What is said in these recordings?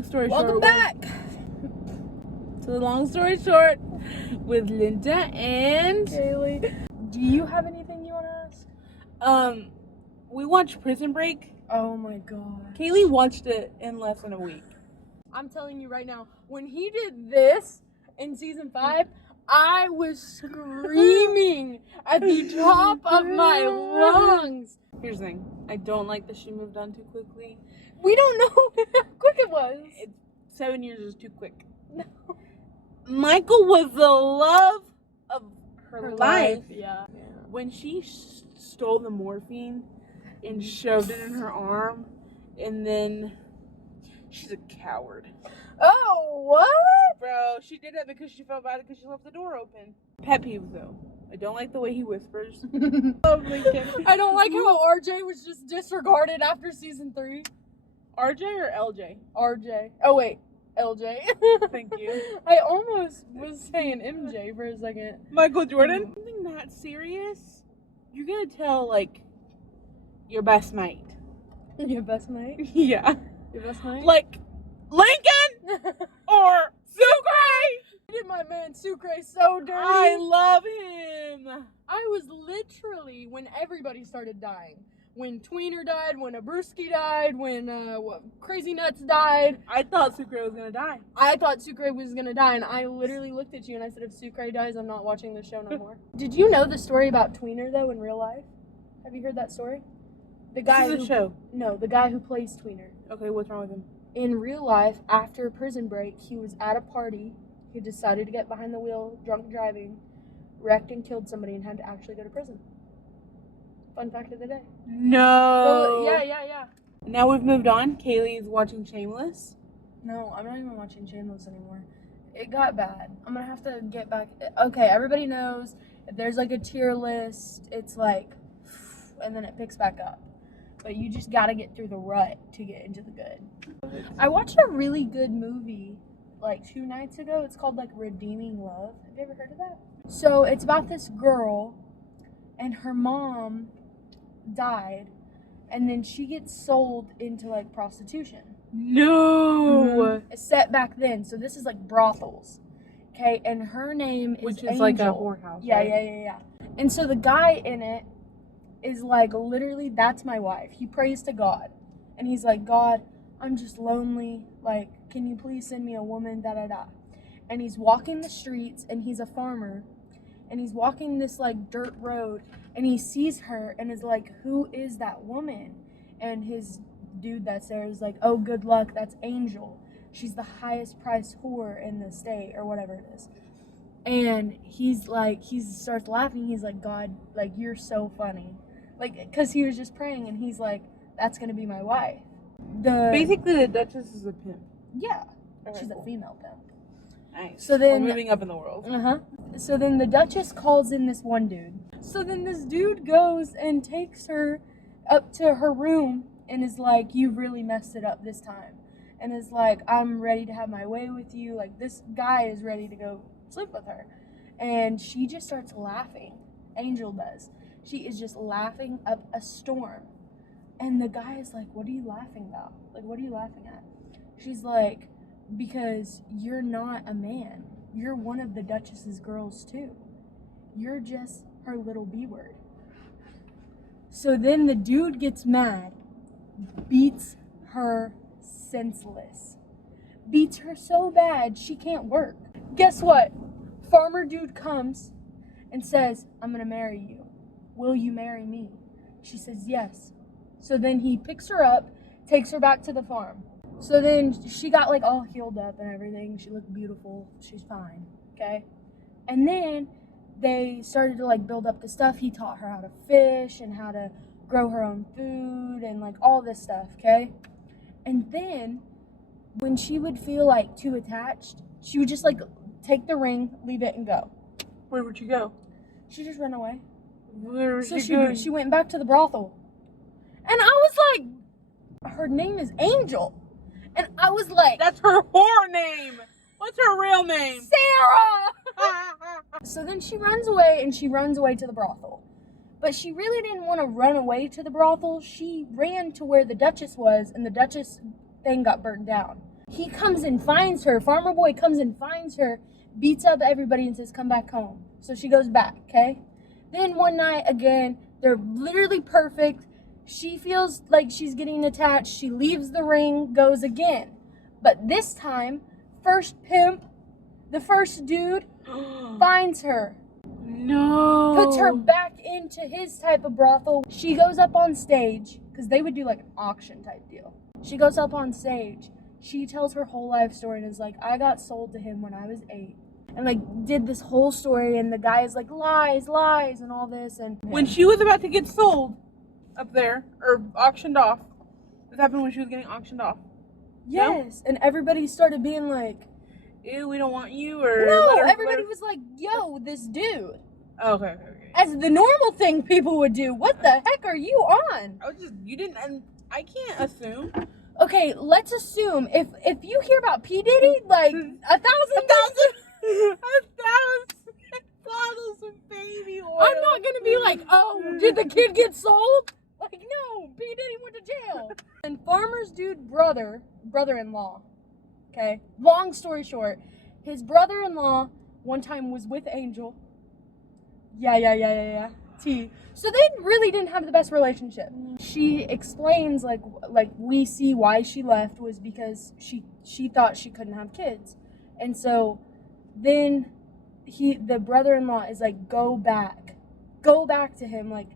long story short. Welcome back. So the long story short, with Linda and Kaylee, do you have anything you want to ask? we watched Prison Break. Oh my god. Kaylee watched it in less than a week. I'm telling you right now, when he did this in season 5, I was screaming at the top of my lungs. Here's the thing. I don't like that she moved on too quickly. We don't know how quick it was. 7 years is too quick. No. Michael was the love of her life. Yeah. When she stole the morphine and shoved it in her arm, and then she's a coward. Oh, what? Bro, she did it because she felt bad because she left the door open. Pet peeves though. I don't like the way he whispers. Oh, Lincoln. I don't like how RJ was just disregarded after season 3. RJ or LJ? RJ. Oh wait, LJ. Thank you. I almost was saying MJ for a second. Michael Jordan? Something that serious? You're gonna tell, like, your best mate. Your best mate? Yeah. Your best mate? Like, Lincoln or Sucre! You did my man Sucre so dirty. I love him. I was literally, when everybody started dying, when Tweener died, when Abruzzi died, when Crazy Nuts died, I thought Sucre was gonna die. I thought Sucre was gonna die, and I literally looked at you and I said, if Sucre dies, I'm not watching the show no more. Did you know the story about Tweener, though, in real life? Have you heard that story? The guy This is a show. No, the guy who plays Tweener. Okay, what's wrong with him? In real life, after Prison Break, he was at a party. He decided to get behind the wheel, drunk driving, wrecked and killed somebody, and had to actually go to prison. Fun fact of the day. No. Oh, yeah. Now we've moved on. Kaylee is watching Shameless. No, I'm not even watching Shameless anymore. It got bad. I'm gonna have to get back. Okay, everybody knows if there's like a tier list, it's like, and then it picks back up. But you just gotta get through the rut to get into the good. I watched a really good movie like 2 nights ago. It's called like Redeeming Love. Have you ever heard of that? So it's about this girl and her mom died, and then she gets sold into like prostitution. No. It's set back then, so this is like brothels. Okay, and her name is Which is Angel. like a whorehouse. Yeah, right? yeah. And so the guy in it is like, literally, that's my wife. He prays to God, and he's like, God, I'm just lonely. Like, can you please send me a woman? Da da da. And he's walking the streets, and he's a farmer, and he's walking this like dirt road, and he sees her, and is like, who is that woman? And his dude that's there is like, oh, good luck, that's Angel. She's the highest priced whore in the state, or whatever it is. And he's like, he starts laughing. He's like, God, like, you're so funny. Like, because he was just praying, and he's like, that's going to be my wife. Basically, the Duchess is a pimp. Yeah. Okay, She's cool. a female pimp. Nice. So then- We're moving up in the world. So then the Duchess calls in this one dude. So then this dude goes and takes her up to her room and is like, you've really messed it up this time. And is like, I'm ready to have my way with you. Like, this guy is ready to go sleep with her. And she just starts laughing. Angel does. She is just laughing up a storm. And the guy is like, what are you laughing about? Like, what are you laughing at? She's like, because you're not a man. You're one of the Duchess's girls too. You're just her little B word. So then the dude gets mad, beats her senseless. Beats her so bad she can't work. Guess what? Farmer dude comes and says, I'm gonna marry you. Will you marry me? She says yes. So then he picks her up, takes her back to the farm. So then she got like all healed up and everything. She looked beautiful. She's fine. Okay. And then they started to like build up the stuff. He taught her how to fish and how to grow her own food and like all this stuff. Okay. And then when she would feel like too attached, she would just like take the ring, leave it, and go. Where would you go? She just ran away. Where was So she going? she went back to the brothel. And I was like, her name is Angel. And I was like, That's her whore name. What's her real name? Sarah! So then she runs away, and she runs away to the brothel. But she really didn't want to run away to the brothel. She ran to where the Duchess was, and the Duchess thing got burned down. He comes and finds her. Farmer Boy comes and finds her, beats up everybody and says, come back home. So she goes back, okay? Then one night, again, they're literally perfect. She feels like she's getting attached. She leaves the ring, goes again. But this time, first pimp, the first dude, finds her. No. Puts her back into his type of brothel. She goes up on stage, because they would do like an auction type deal. She goes up on stage. She tells her whole life story and is like, I got sold to him when I was 8. And like did this whole story, and the guy is like, lies, lies, and all this. And When she was about to get sold up there, or auctioned off, this happened when she was getting auctioned off. yes, and everybody started being like, Ew, we don't want you, or... no, let her- everybody was like, yo, this dude. Oh, okay. As the normal thing people would do. What the heck are you on? I was just, you didn't, and I can't assume. Okay, let's assume if you hear about P. Diddy, like 1,000 bottles of baby oil. I'm not gonna be like, oh, did the kid get sold? Like, no, P. Diddy went to jail. And Farmer's dude brother-in-law, okay, long story short, his brother-in-law one time was with Angel. Yeah. T. So they really didn't have the best relationship. She explains like we see why she left was because she thought she couldn't have kids. And so then the brother-in-law is like, go back to him, like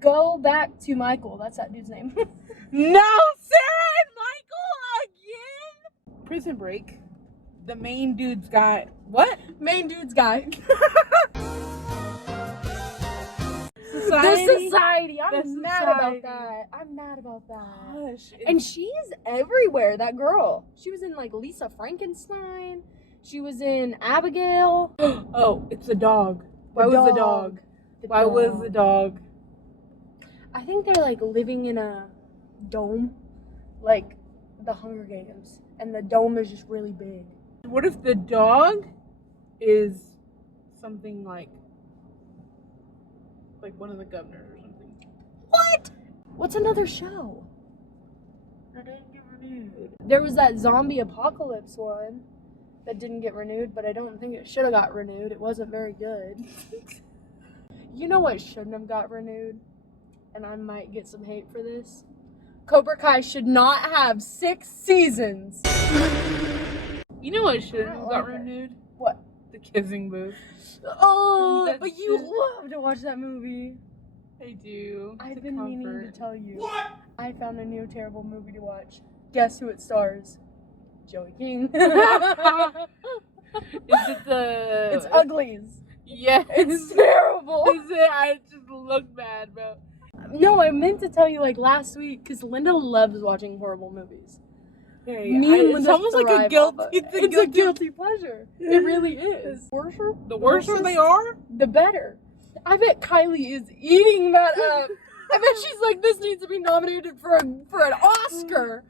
go back to Michael. That's that dude's name. No, Sarah and Michael again. Prison Break. The main dude's got what? Main dude's guy. Society. The society. I'm The mad society. about that. I'm mad about that. Gosh, And she's everywhere, that girl. She was in like Lisa Frankenstein. She was in Abigail. oh, it's the dog. Why The was the dog. dog? The Why was the dog? I think they're like living in a dome, like the Hunger Games, and the dome is just really big. What if the dog is something like one of the governors or something? What? What's another show? That didn't get renewed. There was that zombie apocalypse one that didn't get renewed, but I don't think it should have got renewed. It wasn't very good. You know what shouldn't have got renewed? And I might get some hate for this. Cobra Kai should not have 6 seasons. You know what should I have don't got like it. renewed? What? The Kissing Booth. Oh, That but you shit- love to watch that movie. I do. It's I've a been meaning to comfort. tell you. What? I found a new terrible movie to watch. Guess who it stars? Joey King. Is it the? It's Uglies. Yes. It's terrible. Is it? I just look bad, bro. No, I meant to tell you like last week because Linda loves watching horrible movies. Okay, Me and it's Linda almost like a thrive guilty. off it. It's a guilty. pleasure. It really is. Worser? The worse they are. The better. I bet Kylie is eating that up. I bet she's like, this needs to be nominated for an Oscar.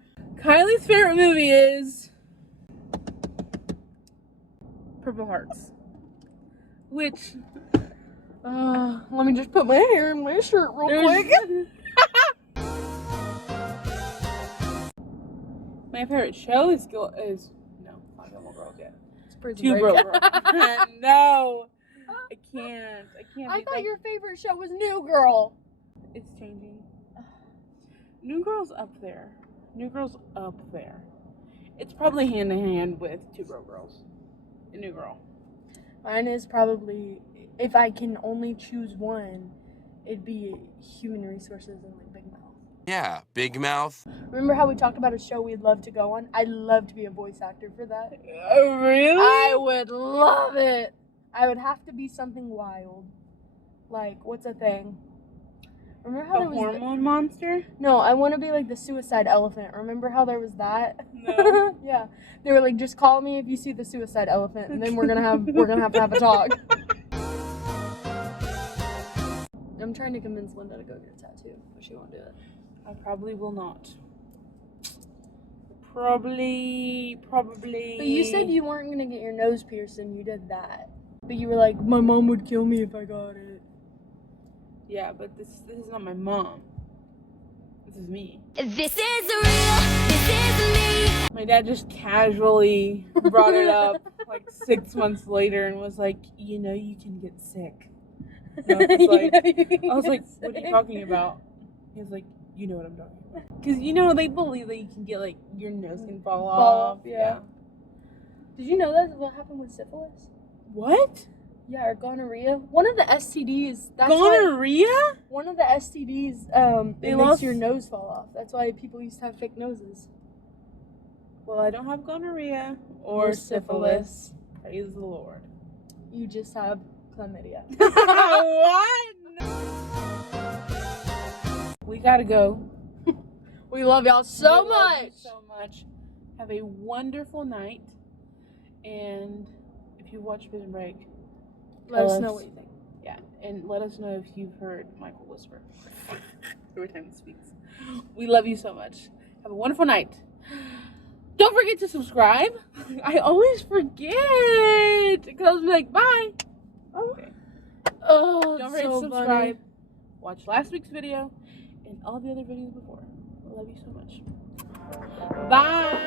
Kylie's favorite movie is Purple Hearts, which Let me just put my hair in my shirt real quick. My favorite show is no, not Gilmore Girls yet. It's Prison Two Break. Broke Girls. No, I can't. I be thought like- your favorite show was New Girl. It's changing. New Girl's up there. New Girl's up there. It's probably hand in hand with Two Broke Girls and New Girl. Mine is probably, if I can only choose one, it'd be Human Resources and like Big Mouth. Yeah, Big Mouth. Remember how we talked about a show we'd love to go on? I'd love to be a voice actor for that. Oh, really? I would love it. I would have to be something wild. Like, what's a thing? Remember how A there was hormone monster? No, I want to be like the suicide elephant. Remember how there was that? No. Yeah. They were like, just call me if you see the suicide elephant, and then we're gonna have to have a talk. I'm trying to convince Linda to go get a tattoo, but she won't do it. I probably will not. Probably. But you said you weren't gonna get your nose pierced, and you did that. But you were like, my mom would kill me if I got it. Yeah, but this is not my mom. This is me. This is real. This My dad just casually brought it up like 6 months later and was like, you know, you can get sick. And I was like, what are you talking about? He was like, you know what I'm talking about. Because, you know, they believe that you can get, like, your nose can fall off. Yeah. Did you know that's what happened with syphilis? What? Yeah, or gonorrhea. One of the STDs. That's why, Gonorrhea? one of the STDs, They it makes lost- your nose fall off. That's why people used to have fake noses. Well, I don't have gonorrhea or syphilis. Praise the Lord. You just have chlamydia. What? We gotta go. We love y'all We so love you much. so much. Have a wonderful night. And if you watch Prison Break, Let us tell know what you think. Yeah, and let us know if you've heard Michael whisper every time he speaks. We love you so much. Have a wonderful night. Don't forget to subscribe. I always forget because I'm like, bye. Okay. Oh, Don't forget so to subscribe. funny. Watch last week's video and all the other videos before. I love you so much. Bye.